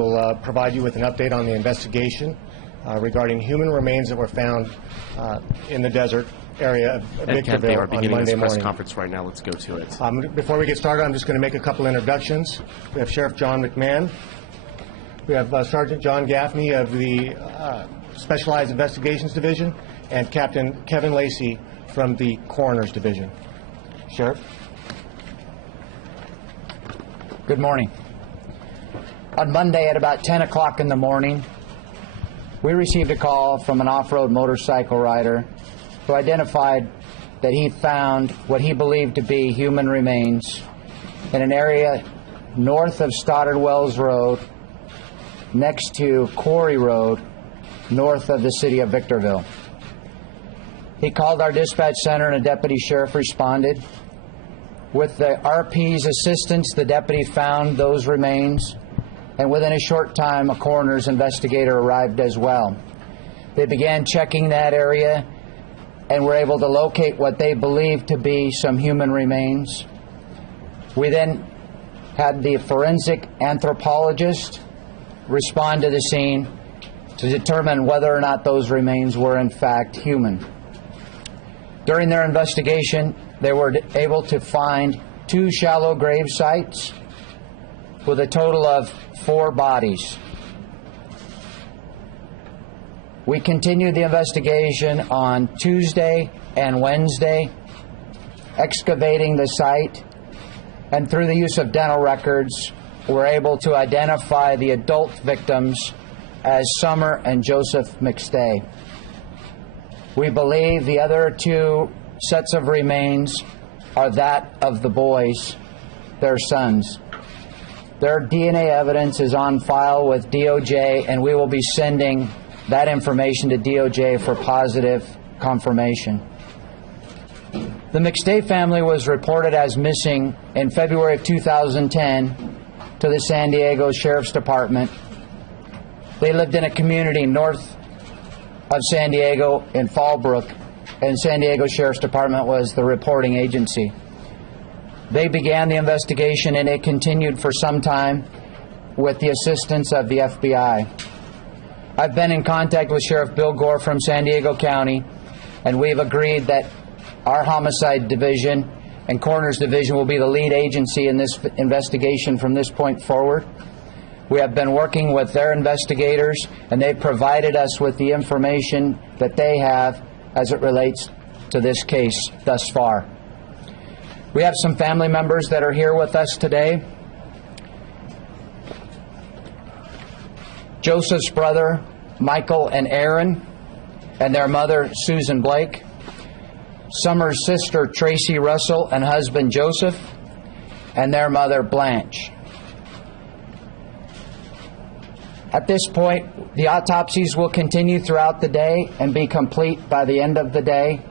We'll provide you with an update on the investigation regarding human remains that were found in the desert area of Victorville on Monday press morning. Conference right now. Let's go to it. Before we get started, I'm just going to make a couple introductions. We have Sheriff John McMahon. We have Sergeant John Gaffney of the Specialized Investigations Division and Captain Kevin Lacey from the Coroner's Division. Sheriff? Good morning. On Monday at about 10 o'clock in the morning, we received a call from an off-road motorcycle rider who identified that he found what he believed to be human remains in an area north of Stoddard Wells Road, next to Quarry Road, north of the city of Victorville. He called our dispatch center and a deputy sheriff responded. With the RP's assistance, the deputy found those remains, and within a short time, a coroner's investigator arrived as well. They began checking that area and were able to locate what they believed to be some human remains. We then had the forensic anthropologist respond to the scene to determine whether or not those remains were in fact human. During their investigation, they were able to find 2 shallow grave sites with a total of 4 bodies. We continued the investigation on Tuesday and Wednesday, excavating the site, and through the use of dental records, we're able to identify the adult victims as Summer and Joseph McStay. We believe the other 2 sets of remains are that of the boys, their sons. Their DNA evidence is on file with DOJ, and we will be sending that information to DOJ for positive confirmation. The McStay family was reported as missing in February of 2010 to the San Diego Sheriff's Department. They lived in a community north of San Diego in Fallbrook, and San Diego Sheriff's Department was the reporting agency. They began the investigation, and it continued for some time with the assistance of the FBI. I've been in contact with Sheriff Bill Gore from San Diego County, and we've agreed that our Homicide Division and Coroner's Division will be the lead agency in this investigation from this point forward. We have been working with their investigators, and they've provided us with the information that they have as it relates to this case thus far. We have some family members that are here with us today. Joseph's brother, Michael and Aaron, and their mother, Susan Blake. Summer's sister, Tracy Russell, and husband, Joseph, and their mother, Blanche. At this point, the autopsies will continue throughout the day and be complete by the end of the day.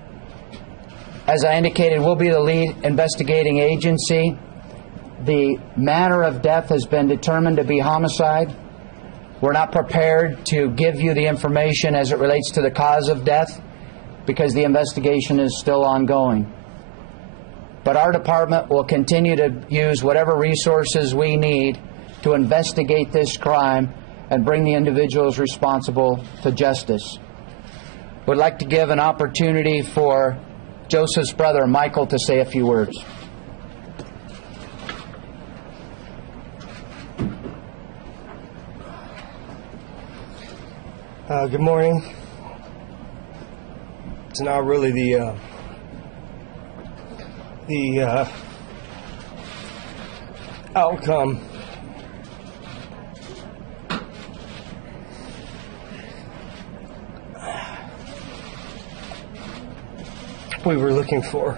As I indicated, we'll be the lead investigating agency. The manner of death has been determined to be homicide. We're not prepared to give you the information as it relates to the cause of death because the investigation is still ongoing. But our department will continue to use whatever resources we need to investigate this crime and bring the individuals responsible to justice. Would like to give an opportunity for Joseph's brother, Michael, to say a few words. Good morning. It's now really the outcome we were looking for.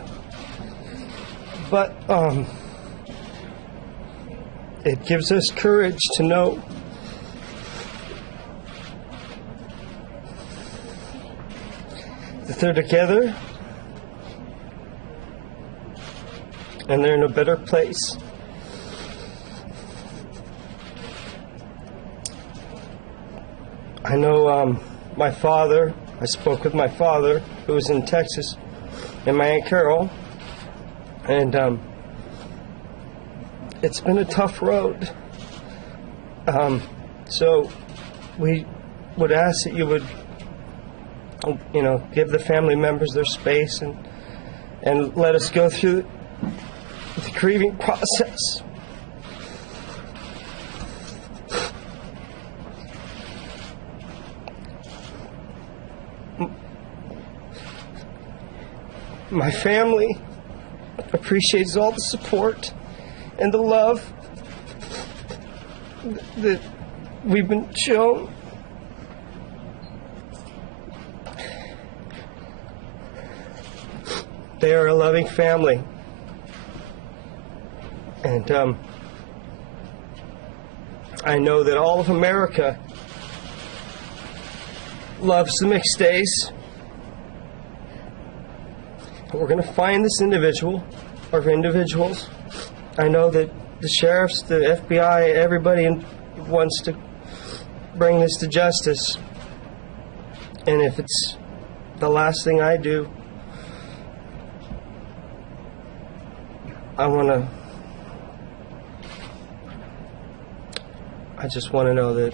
But it gives us courage to know that they're together and they're in a better place. I know my father, I spoke with my father, who was in Texas, and my Aunt Carol, and it's been a tough road. So we would ask that you would, give the family members their space and let us go through the grieving process. My family appreciates all the support and the love that we've been shown. They are a loving family. And I know that all of America loves the McStays. We're going to find this individual, or individuals. I know that the sheriffs, the FBI, everybody wants to bring this to justice. And if it's the last thing I do, I just want to know that,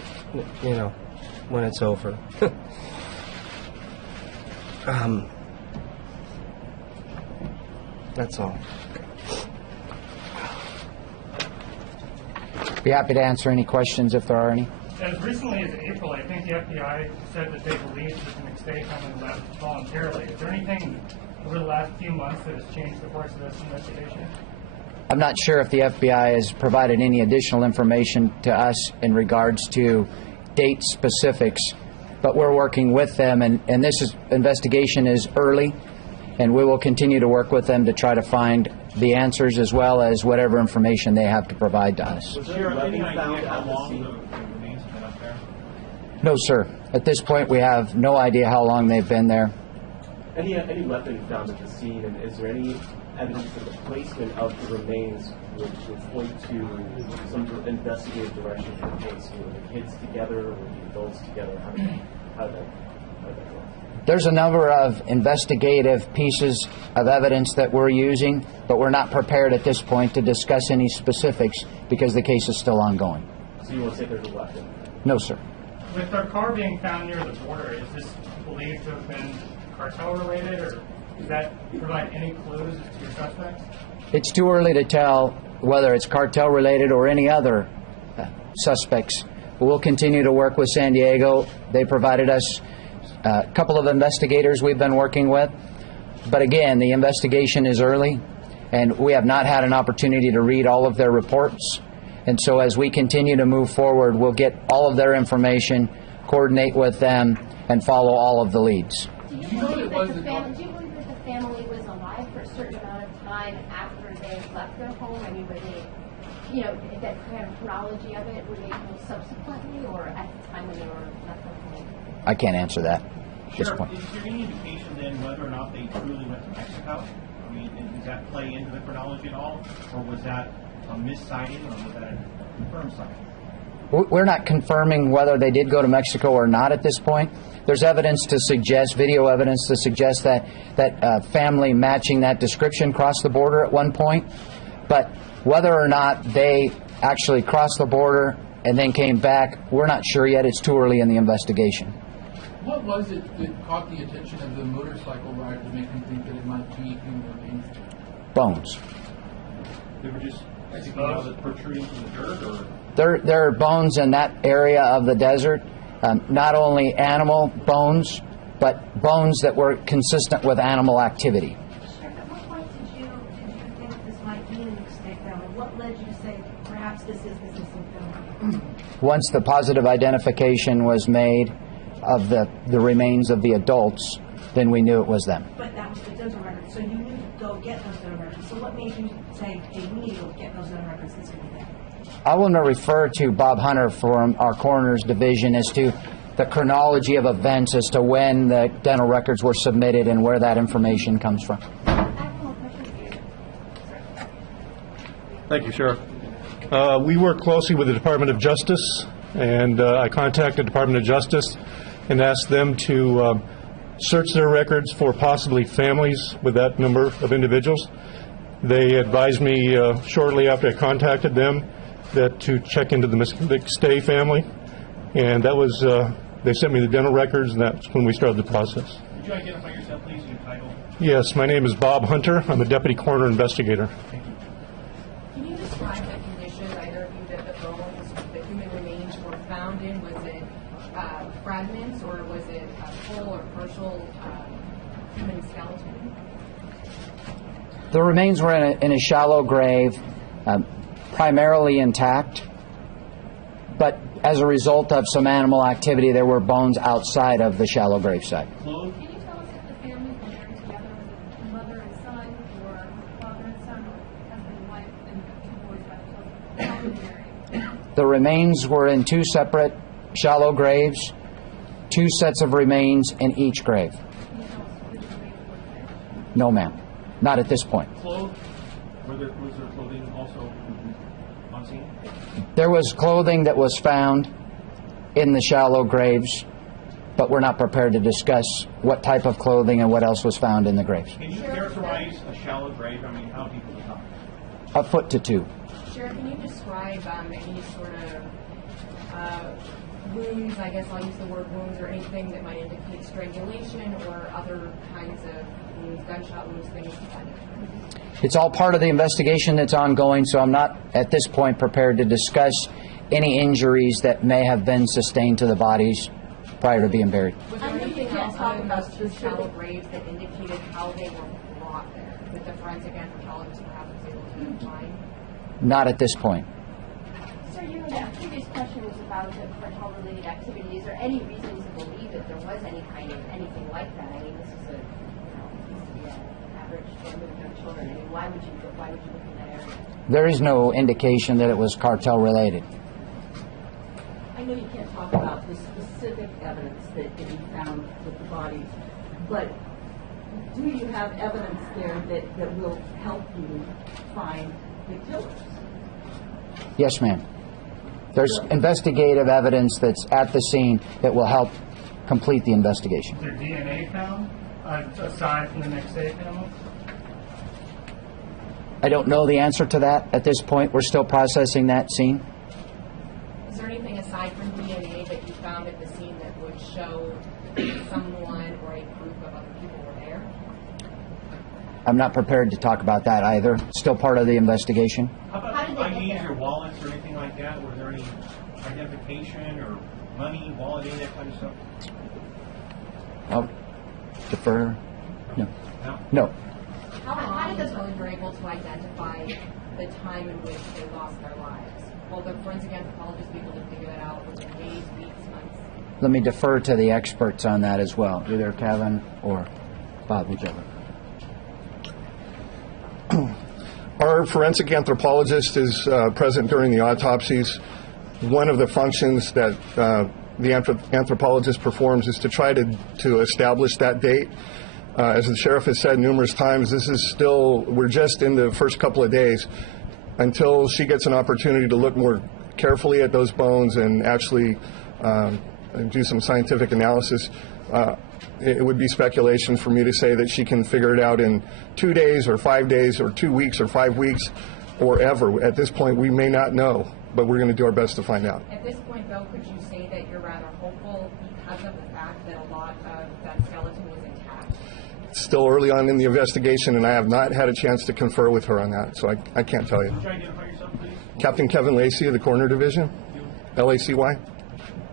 when it's over. That's all. Be happy to answer any questions if there are any. As recently as April, I think the FBI said that they believed that the McStay family left voluntarily. Is there anything over the last few months that has changed the course of this investigation? I'm not sure if the FBI has provided any additional information to us in regards to date specifics, but we're working with them, and investigation is early, and we will continue to work with them to try to find the answers as well as whatever information they have to provide to us. Was there any idea how long the remains have been up there? No, sir. At this point, we have no idea how long they've been there. Any weapon found at the scene, and is there any evidence that the placement of the remains would point to some sort of investigative direction for the case? Were the kids together, or the adults together? How did that go? There's a number of investigative pieces of evidence that we're using, but we're not prepared at this point to discuss any specifics because the case is still ongoing. So you want to say there's a weapon? No, sir. With their car being found near the border, is this believed to have been cartel related, or does that provide any clues as to your suspects? It's too early to tell whether it's cartel related or any other suspects. We'll continue to work with San Diego. They provided us a couple of investigators we've been working with. But again, the investigation is early, and we have not had an opportunity to read all of their reports. And so as we continue to move forward, we'll get all of their information, coordinate with them, and follow all of the leads. Do you believe that the family was alive for a certain amount of time after they left their home? I mean, were they, that kind of chronology of it, were they killed subsequently or at the time when they were left their home? I can't answer that at this Sheriff, point. is there any indication then whether or not they truly went to Mexico? I mean, does that play into the chronology at all? Or was that a missighting, or was that a confirmed sighting? We're not confirming whether they did go to Mexico or not at this point. There's evidence to suggest, video evidence to suggest that family matching that description crossed the border at one point. But whether or not they actually crossed the border and then came back, we're not sure yet. It's too early in the investigation. What was it that caught the attention of the motorcycle rider to make them think that it might be human remains? Bones. They were just sticking out of protruding from the dirt, or? There are bones in that area of the desert, not only animal bones, but bones that were consistent with animal activity. At what point did you think this might be an McStay family? What led you to say perhaps this is the missing family? Once the positive identification was made of the remains of the adults, then we knew it was them. But that was the dental record, so you knew to go get those dental records. So what made you say, hey, we need to go get those dental records? It's going to be them. I want to refer to Bob Hunter from our coroner's division as to the chronology of events as to when the dental records were submitted and where that information comes from. I have one question for you. Thank you, Sheriff. We work closely with the Department of Justice, and I contacted the Department of Justice and asked them to search their records for possibly families with that number of individuals. They advised me shortly after I contacted them that to check into the McStay family. And that was, they sent me the dental records, and that's when we started the process. Would you identify yourself, please, and your title? Yes, my name is Bob Hunter. I'm a deputy coroner investigator. Can you describe the condition, either of you, that the bones, the human remains were found in? Was it fragments, or was it a full or partial human skeleton? The remains were in a shallow grave, primarily intact, but as a result of some animal activity, there were bones outside of the shallow grave site. Clothed? Can you tell us if the family were buried together? Was it mother and son, or father and son, or husband and wife, and two boys by themselves? How were they buried? The remains were in two separate shallow graves, two sets of remains in each grave. Can you tell us which remains were there? No, ma'am. Not at this point. Clothed? Was there clothing also on scene? There was clothing that was found in the shallow graves, but we're not prepared to discuss what type of clothing and what else was found in the graves. Can you characterize a shallow grave? I mean, how deep was it? A foot to two. Sheriff, can you describe any sort of wounds, I guess I'll use the word wounds, or anything that might indicate strangulation or other kinds of wounds, gunshot wounds, things like that? It's all part of the investigation that's ongoing, so I'm not at this point prepared to discuss any injuries that may have been sustained to the bodies prior to being buried. Was there anything else other than those two shallow graves that indicated how they were brought there, that the forensic anthropologist perhaps was able to find? Not at this point. Sir, that previous question was about the cartel-related activity. Is there any reason to believe that there was anything like that? I mean, this is used to be an average family with young children. I mean, why would you look in that area? There is no indication that it was cartel-related. I know you can't talk about the specific evidence that you found with the bodies, but do you have evidence there that will help you find the killers? Yes, ma'am. There's investigative evidence that's at the scene that will help complete the investigation. Is there DNA found aside from the McStay family? I don't know the answer to that at this point. We're still processing that scene. Is there anything aside from DNA that you found at the scene that would show someone or a group of other people were there? I'm not prepared to talk about that either. Still part of the investigation. How about IDs or wallets or anything like that? Was there any identification or money, wallet, that kind of stuff? I'll defer. No. No? No. How did until you were able to identify the time in which they lost their lives? Will the forensic anthropologist be able to figure that out within days, weeks, months? Let me defer to the experts on that as well, either Kevin or Bob, whichever. Our forensic anthropologist is present during the autopsies. One of the functions that the anthropologist performs is to try to establish that date. As the sheriff has said numerous times, we're just in the first couple of days. Until she gets an opportunity to look more carefully at those bones and actually do some scientific analysis, it would be speculation for me to say that she can figure it out in 2 days or 5 days or 2 weeks or 5 weeks or ever. At this point, we may not know, but we're going to do our best to find out. At this point, though, could you say that you're rather hopeful because of the fact that a lot of that skeleton was intact? It's still early on in the investigation, and I have not had a chance to confer with her on that, so I can't tell you. Would you identify yourself, please? Captain Kevin Lacey of the Coroner Division, LACY.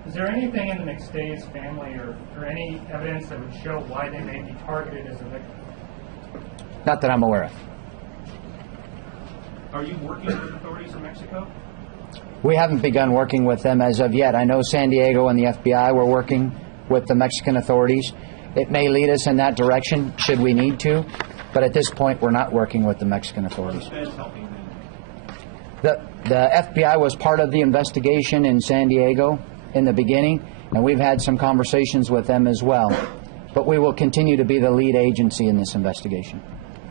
Is there anything in the McStay's family or any evidence that would show why they may be targeted as a victim? Not that I'm aware of. Are you working with authorities in Mexico? We haven't begun working with them as of yet. I know San Diego and the FBI were working with the Mexican authorities. It may lead us in that direction should we need to, but at this point we're not working with the Mexican authorities. Who's helping them? The FBI was part of the investigation in San Diego in the beginning, and we've had some conversations with them as well. But we will continue to be the lead agency in this investigation.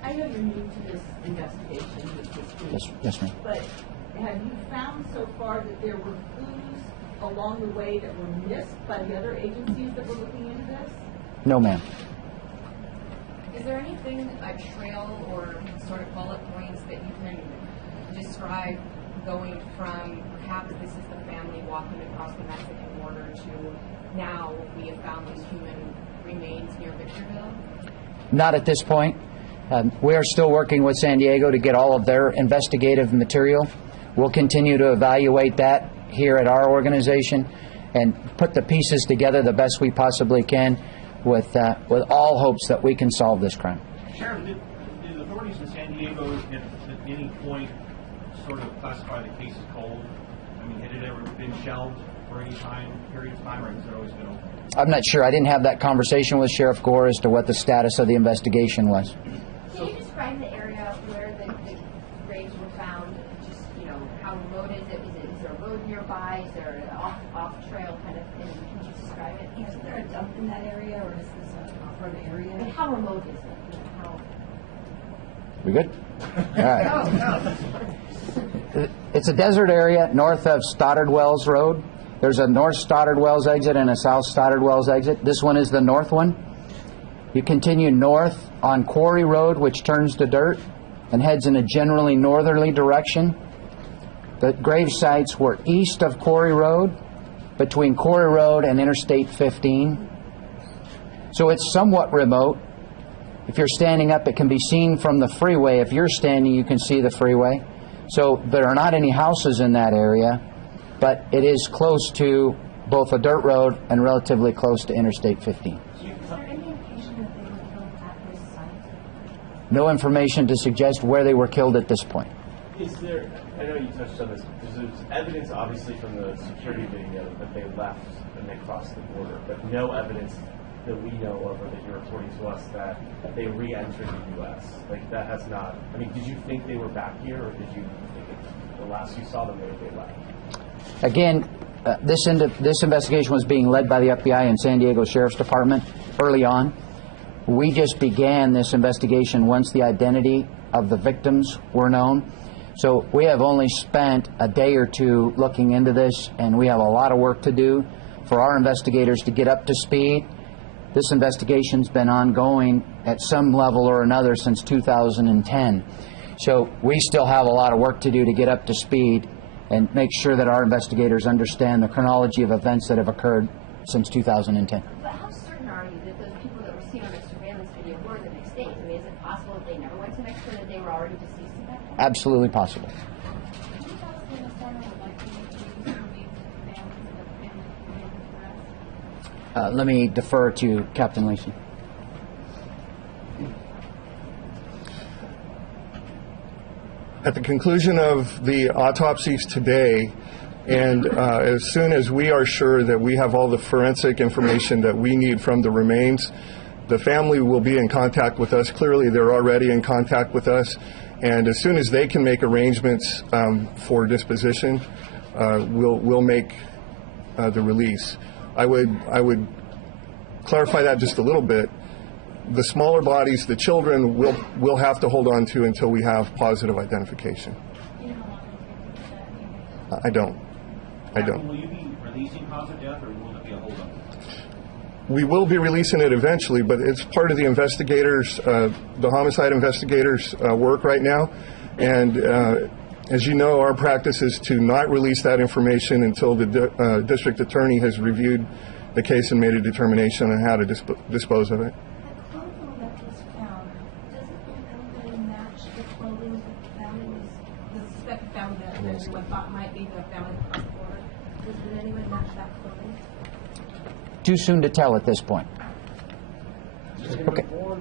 I know you're new to this investigation with this case, Yes, ma'am. but have you found so far that there were clues along the way that were missed by the other agencies that were looking into this? No, ma'am. Is there anything, a trail or sort of bullet points that you can describe going from perhaps this is the family walking across the Mexican border now we have found these human remains near Victorville? Not at this point. We are still working with San Diego to get all of their investigative material. We'll continue to evaluate that here at our organization and put the pieces together the best we possibly can with all hopes that we can solve this crime. Sheriff, did authorities in San Diego at any point sort of classify the case as cold? I mean, had it ever been shelved for any period of time, or has it always been open? I'm not sure. I didn't have that conversation with Sheriff Gore as to what the status of the investigation was. Can you describe the area where the graves were found? Just, how remote is it? Is there a road nearby? Is there an off-trail kind of thing? Can you describe it? Is there a dump in that area, or is this an off-road area? And how remote is it? How... We good? All right. It's a desert area north of Stoddard Wells Road. There's a north Stoddard Wells exit and a south Stoddard Wells exit. This one is the north one. You continue north on Quarry Road, which turns to dirt and heads in a generally northerly direction. The grave sites were east of Quarry Road, between Quarry Road and Interstate 15. So it's somewhat remote. If you're standing up, it can be seen from the freeway. If you're standing, you can see the freeway. So there are not any houses in that area, but it is close to both a dirt road and relatively close to Interstate 15. Is there any indication that they were killed at this site? No information to suggest where they were killed at this point. Is there, I know you touched on this, there's evidence obviously from the security video that they left and they crossed the border, but no evidence that we know of or that you're reporting to us that they re-entered the U.S. Like that has not, I mean, did you think they were back here or did you think the last you saw them they left? Again, this investigation was being led by the FBI and San Diego Sheriff's Department early on. We just began this investigation once the identity of the victims were known. So we have only spent a day or two looking into this, and we have a lot of work to do for our investigators to get up to speed. This investigation's been ongoing at some level or another since 2010. So we still have a lot of work to do to get up to speed and make sure that our investigators understand the chronology of events that have occurred since 2010. But how certain are you that those people that were seen on the surveillance video were the McStays? I mean, is it possible that they never went to Mexico, that they were already deceased at that point? Absolutely possible. Can you tell us the understanding of like the remains of the family for us? Let me defer to Captain Lacey. At the conclusion of the autopsies today, and as soon as we are sure that we have all the forensic information that we need from the remains, the family will be in contact with us. Clearly, they're already in contact with us. And as soon as they can make arrangements for disposition, we'll make the release. I would clarify that just a little bit. The smaller bodies, the children, we'll have to hold on to until we have positive identification. I don't. Will you be releasing cause of death, or will it be a holdup? We will be releasing it eventually, but it's part of the investigators, the homicide investigators' work right now. And as you know, our practice is to not release that information until the district attorney has reviewed the case and made a determination on how to dispose of it. The clothing that was found, doesn't it really match the clothing that the family was, the suspect found that everyone thought might be the family across the border? Does it in any way match that clothing? Too soon to tell at this point. Okay. Before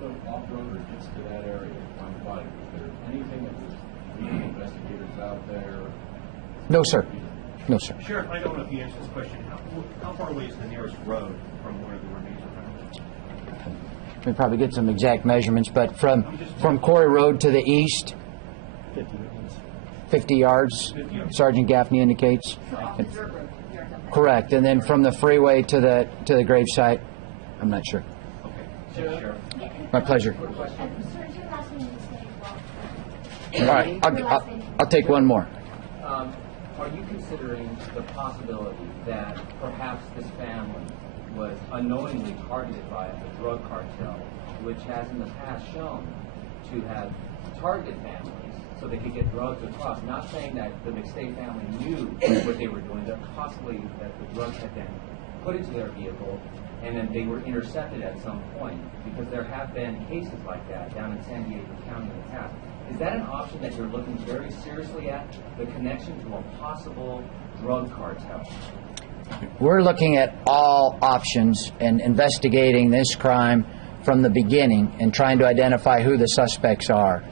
the off-roader gets to that area to find the body, was there anything that was leading investigators out there? No, sir. No, sir. Sheriff, I don't know if you answered this question. How far away is the nearest road from where the remains are found? We probably get some exact measurements, but from Quarry Road to the east, 50 yards, Sergeant Gaffney indicates. Correct. And then from the freeway to the grave site, I'm not sure. Okay. Sheriff. My pleasure. All right, I'll take one more. Are you considering the possibility that perhaps this family was unknowingly targeted by a drug cartel, which has in the past shown to have targeted families so they could get drugs across? Not saying that the McStay family knew what they were doing, but possibly that the drugs had been put into their vehicle, and then they were intercepted at some point, because there have been cases like that down in San Diego County in the past. Is that an option that you're looking very seriously at, the connection to a possible drug cartel? We're looking at all options and investigating this crime from the beginning and trying to identify who the suspects are.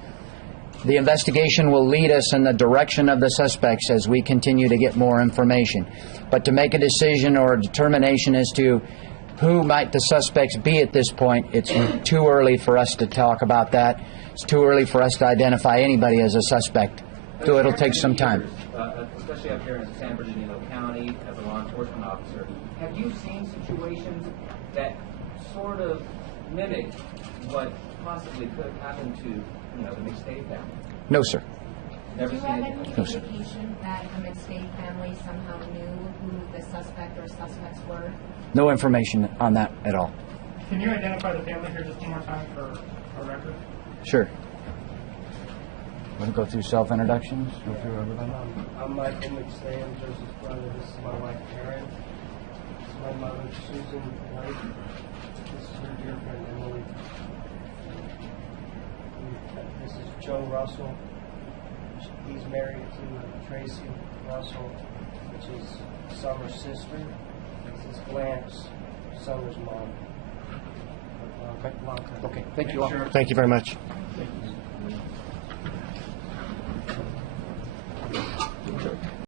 The investigation will lead us in the direction of the suspects as we continue to get more information. But to make a decision or a determination as to who might the suspects be at this point, it's too early for us to talk about that. It's too early for us to identify anybody as a suspect. So it'll take some time. Especially up here in San Bernardino County, as a law enforcement officer, have you seen situations that sort of mimic what possibly could have happened to, the McStay family? No, sir. Never Do you seen have it? any No, sir. indication that the McStay family somehow knew who the suspect or suspects were? No information on that at all. Can you identify the family here just one more time for our record? Sure. Want to go through self-introductions? Go through everybody? I'm Michael McStay. I'm Joseph's brother. This is my wife, Karen. This is my mother, Susan Blake. This is her dear friend, Emily. This is Joe Russell. He's married to Tracy Russell, which is Summer's sister. This is Blanche, Summer's mom. Okay. Thank you all. Thank you very much. Thank you.